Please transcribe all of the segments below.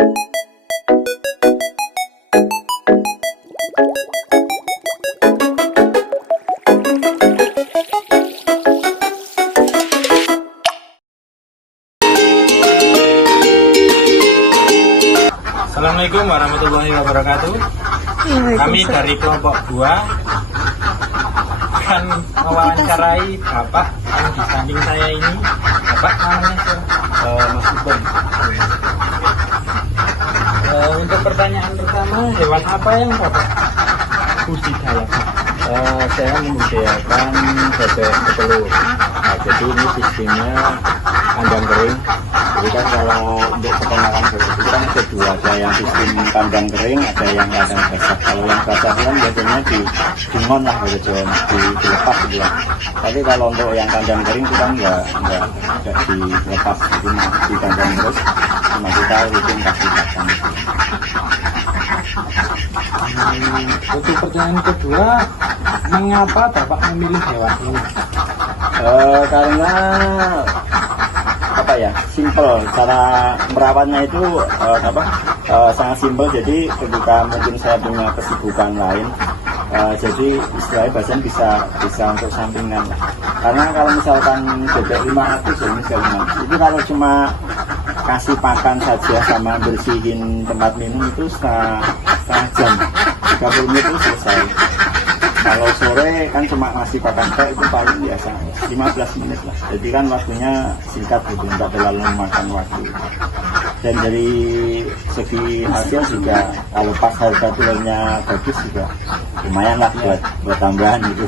Assalamualaikum warahmatullahi wabarakatuh. Kami dari kelompok 2 akan mewawancarai Bapak yang di samping saya ini. Bapak namanya Mas Ibon. Untuk pertanyaan pertama, hewan apa yang Bapak budidayakan? Saya membudidayakan bebek petelur. Nah, jadi ini sistemnya kandang kering. Jadi kan kalau untuk peternakan bebek itu kan ada dua, ada yang sistem kandang kering, ada yang kandang basah. Kalau yang basah kan biasanya di dingon lah, dilepas gitu ya. Tapi kalau untuk yang kandang kering itu kan nggak dilepas, cuma di kandang terus, cuma kita rutin kasih pakan. Untuk pertanyaan kedua, mengapa Bapak memilih hewan ini? Karena apa ya, simple, cara merawatnya itu sangat simple. Jadi ketika mungkin saya punya kesibukan lain, jadi istilahnya bahasanya bisa untuk sampingan. Karena kalau misalkan bebek 500 ya misalnya, itu kalau cuma kasih pakan saja sama bersihin tempat minum itu setengah jam, 30 menit itu selesai. Kalau sore kan cuma ngasih pakan kayak itu paling biasa 15 menit lah. Jadi kan waktunya singkat gitu, tidak terlalu memakan waktu. Dan dari segi hasil juga kalau pas harga telurnya bagus juga lumayan lah buat tambahan gitu.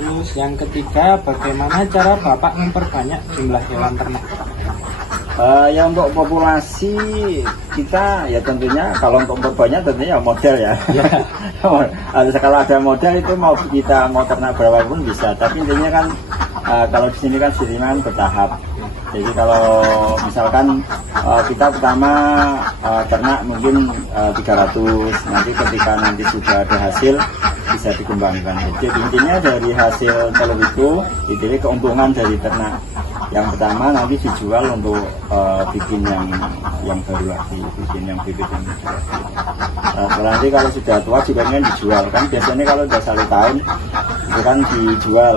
Terus yang ketiga, bagaimana cara Bapak memperbanyak jumlah hewan ternak? Ya untuk populasi kita ya tentunya kalau untuk memperbanyak tentunya modal ya. Kalau ada modal itu kita mau ternak berapa pun bisa. Tapi intinya kan kalau di sini kan sistemnya bertahap. Jadi kalau misalkan kita pertama ternak mungkin 300, nanti ketika nanti sudah ada hasil bisa dikembangkan. Jadi intinya dari hasil telur itu jadi keuntungan dari ternak. Yang pertama nanti dijual untuk bikin yang baru lagi, bikin yang bibit yang baru lagi. Nanti kalau sudah tua juga kan dijual kan, biasanya kalau sudah 1 tahun itu kan dijual.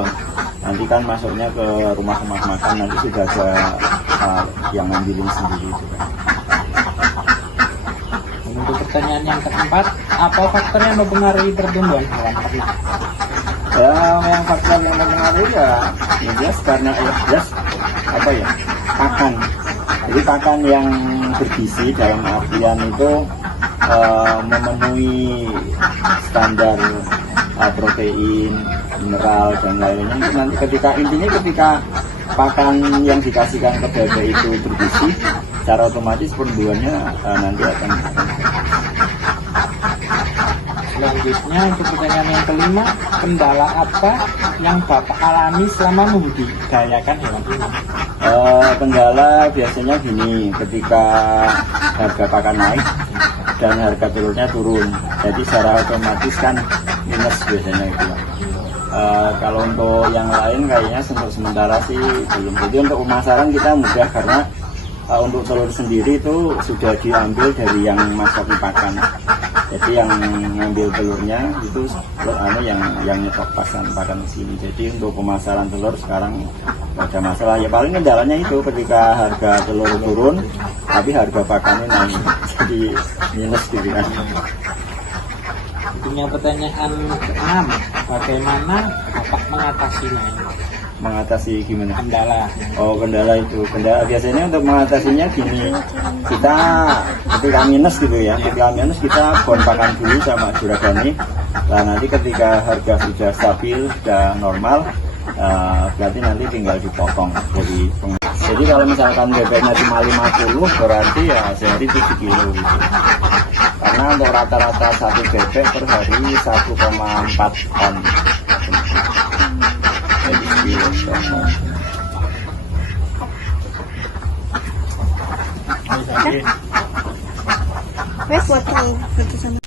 Nanti kan masuknya ke rumah-rumah makan, nanti sudah ada yang ngambilin sendiri itu kan. Untuk pertanyaan yang keempat, apa faktor yang mempengaruhi pertumbuhan hewan ternak? Ya, yang faktor yang mempengaruhi ya jelas karena pakan. Jadi pakan yang bergizi dalam artian itu memenuhi standar protein, mineral dan lainnya. Nanti ketika pakan yang dikasihkan ke bebek itu bergizi, secara otomatis pertumbuhannya nanti akan. Selanjutnya untuk pertanyaan yang kelima, kendala apa yang Bapak alami selama membudidayakan hewan ini? Kendala biasanya gini, ketika harga pakan naik dan harga telurnya turun, jadi secara otomatis kan minus biasanya itu. Kalau untuk yang lain kayaknya untuk sementara sih belum. Jadi untuk pemasaran kita mudah karena untuk telur sendiri itu sudah diambil dari yang masakin pakan. Jadi yang ngambil telurnya itu yang nyetok pakan di sini. Jadi untuk pemasaran telur sekarang nggak ada masalah. Ya paling kendalanya itu ketika harga telur turun, tapi harga pakannya naik, jadi minus gitu kan. Punya pertanyaan ke-6, bagaimana Bapak mengatasinya? Mengatasi gimana? Kendala. Kendala biasanya untuk mengatasinya gini, kita ketika minus gitu ya, ketika minus kita bon pakan dulu sama juragani. Nah nanti ketika harga sudah stabil, sudah normal, berarti nanti tinggal dipotong dari pengelola. Jadi kalau misalkan bebeknya cuma 50, berarti ya sehari 7 kilo gitu. Karena untuk rata-rata satu bebek per hari 1,4 ton. Wes foto sana.